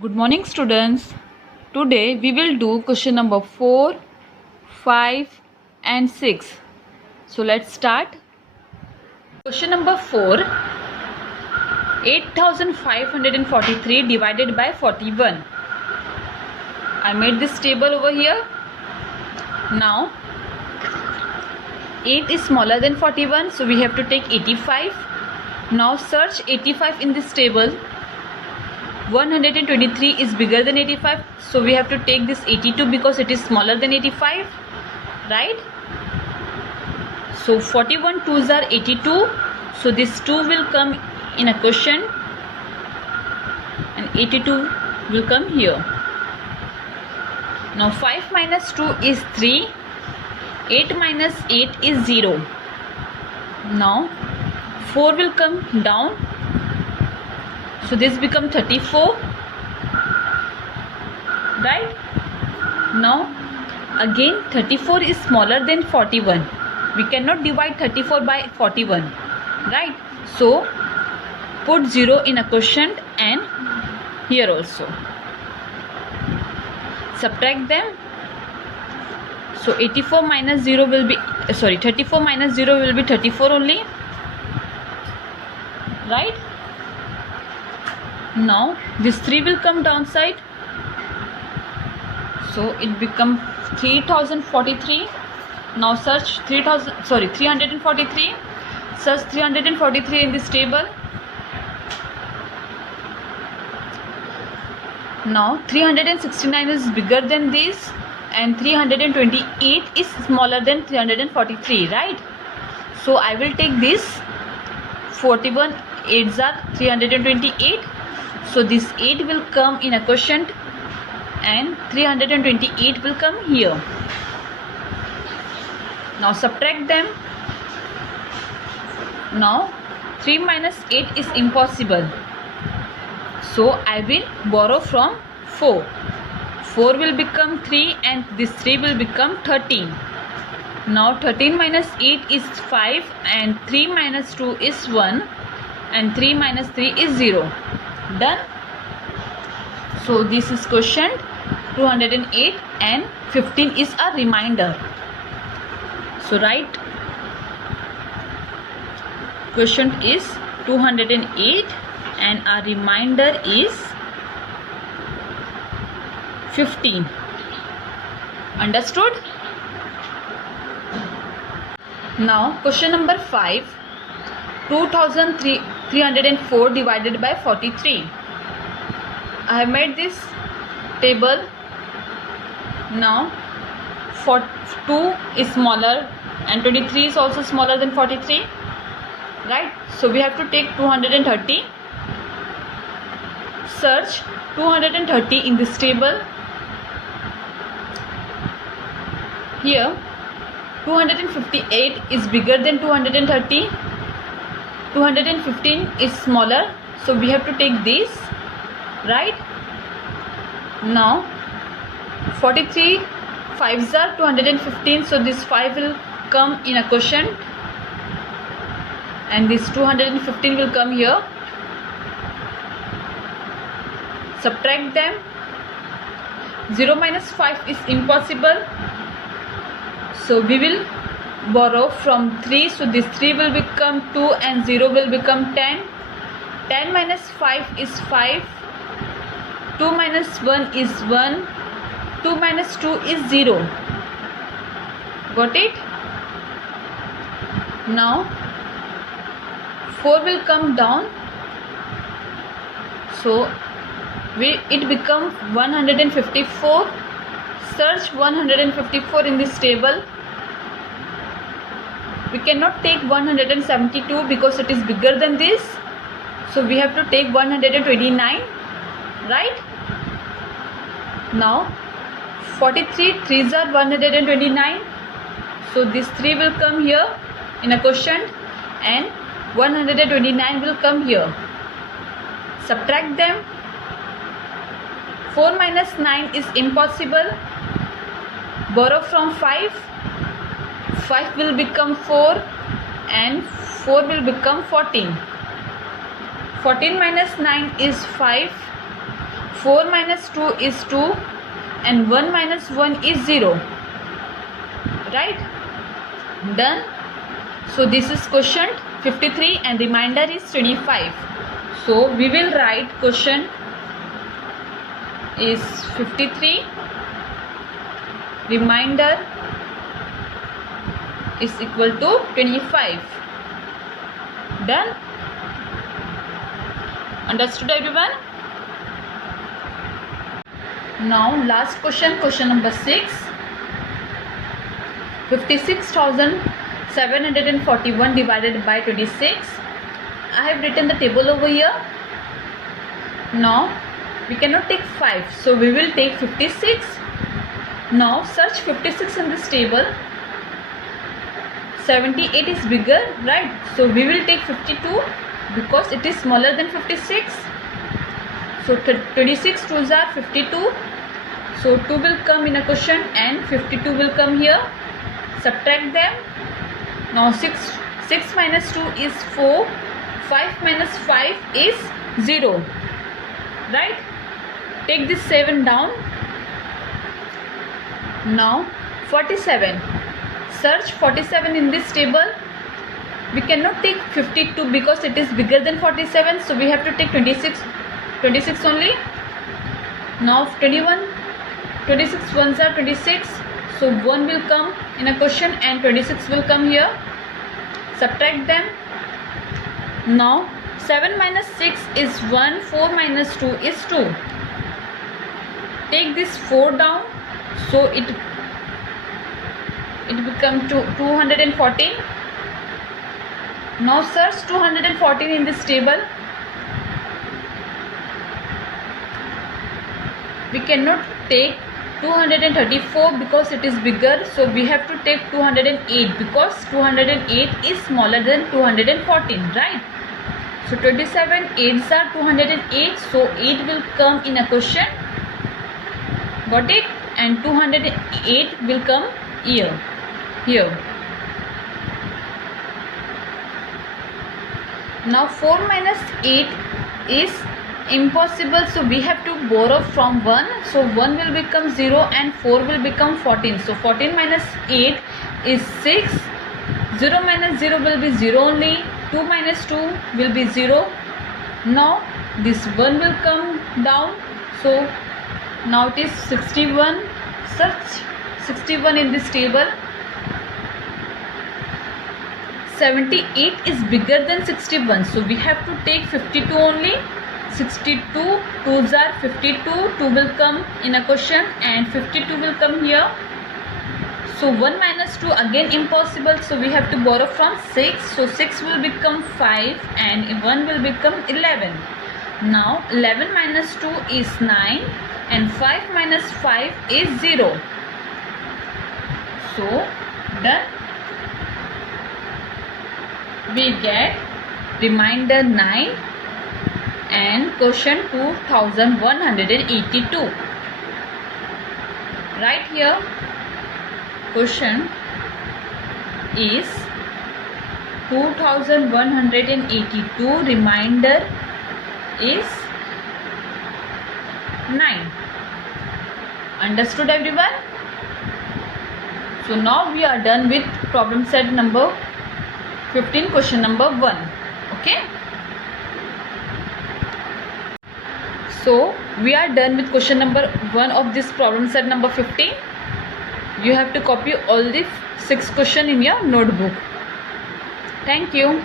Good morning, students. Today we will do question number 4, 5 and 6. So let's start. Question number 4. 8543 divided by 41. I made this table over here. Now 8 is smaller than 41, so we have to take 85. Now search 85 in this table. 123 is bigger than 85, so we have to take this 82 because it is smaller than 85, right? So 41 twos are 82, so this 2 will come in a quotient and 82 will come here. Now 5 minus 2 is 3, 8 minus 8 is 0. Now 4 will come down, so this becomes 34, right? Now again 34 is smaller than 41. We cannot divide 34 by 41, right? So put 0 in a quotient and here also. Subtract them. So 84 minus 0 will be 34 minus 0 will be 34 only, right? Now this 3 will come downside, so it becomes 3043. Now search 343. Search 343 in this table. Now 369 is bigger than this and 328 is smaller than 343, right? So I will take this 41 8s are 328. So this 8 will come in a quotient and 328 will come here. Now subtract them. Now 3 minus 8 is impossible. So I will borrow from 4. 4 will become 3 and this 3 will become 13. Now 13 minus 8 is 5 and 3 minus 2 is 1 and 3 minus 3 is 0. Done. So this is quotient 208 and 15 is a remainder. So write quotient is 208 and a remainder is 15. Understood? Now question number 5. 2304 divided by 43. I have made this table. Now 2 is smaller and 23 is also smaller than 43, right? So we have to take 230. Search 230 in this table. Here 258 is bigger than 230. 215 is smaller, so we have to take this, right? Now 43 5s are 215, so this 5 will come in a quotient and this 215 will come here. Subtract them. 0 minus 5 is impossible, so we will borrow from 3, so this 3 will become 2 and 0 will become 10. 10 minus 5 is 5. 2 minus 1 is 1. 2 minus 2 is 0. Got it? Now 4 will come down, so it becomes 154. Search 154 in this table. We cannot take 172 because it is bigger than this, so we have to take 129, right? Now 43 3s are 129, so this 3 will come here in a quotient and 129 will come here. Subtract them. 4 minus 9 is impossible. Borrow from 5. 5 will become 4 and 4 will become 14. 14 minus 9 is 5. 4 minus 2 is 2 and 1 minus 1 is 0. Right? Done. So this is question 53 and remainder is 25. So we will write question is 53, remainder is equal to 25. Done. Understood everyone? Now last question, question number 6. 56,741 divided by 26. I have written the table over here. Now we cannot take 5, so we will take 56. Now search 56 in this table. 78 is bigger, right? So we will take 52 because it is smaller than 56. So 26 2s are 52. So 2 will come in a question and 52 will come here. Subtract them. Now 6 minus 2 is 4. 5 minus 5 is 0. Right? Take this 7 down. Now 47. Search 47 in this table. We cannot take 52 because it is bigger than 47. So we have to take 26 only. Now 21. 26 ones are 26. So 1 will come in a question and 26 will come here. Subtract them. Now 7 minus 6 is 1. 4 minus 2 is 2. Take this 4 down. So it becomes 214. Now search 214 in this table. We cannot take 234 because it is bigger, so we have to take 208 because 208 is smaller than 214, right? So 27 8s are 208, so 8 will come in a question. Got it? And 208 will come here. Now 4 minus 8 is impossible, so we have to borrow from 1. So 1 will become 0 and 4 will become 14. So 14 minus 8 is 6. 0 minus 0 will be 0 only. 2 minus 2 will be 0. Now this 1 will come down. So now it is 61. Search 61 in this table. 78 is bigger than 61. So we have to take 52 only. 62 2s are 52. 2 will come in a question and 52 will come here. So 1 minus 2 again impossible, so we have to borrow from 6. So 6 will become 5 and 1 will become 11. Now 11 minus 2 is 9 and 5 minus 5 is 0. So done. We get remainder 9 and question 2182. Right here question is 2182, remainder is 9. Understood everyone? So now we are done with problem set number 15, question number 1. Okay, so we are done with question number 1 of this problem set number 15. You have to copy all the 6 questions in your notebook. Thank you.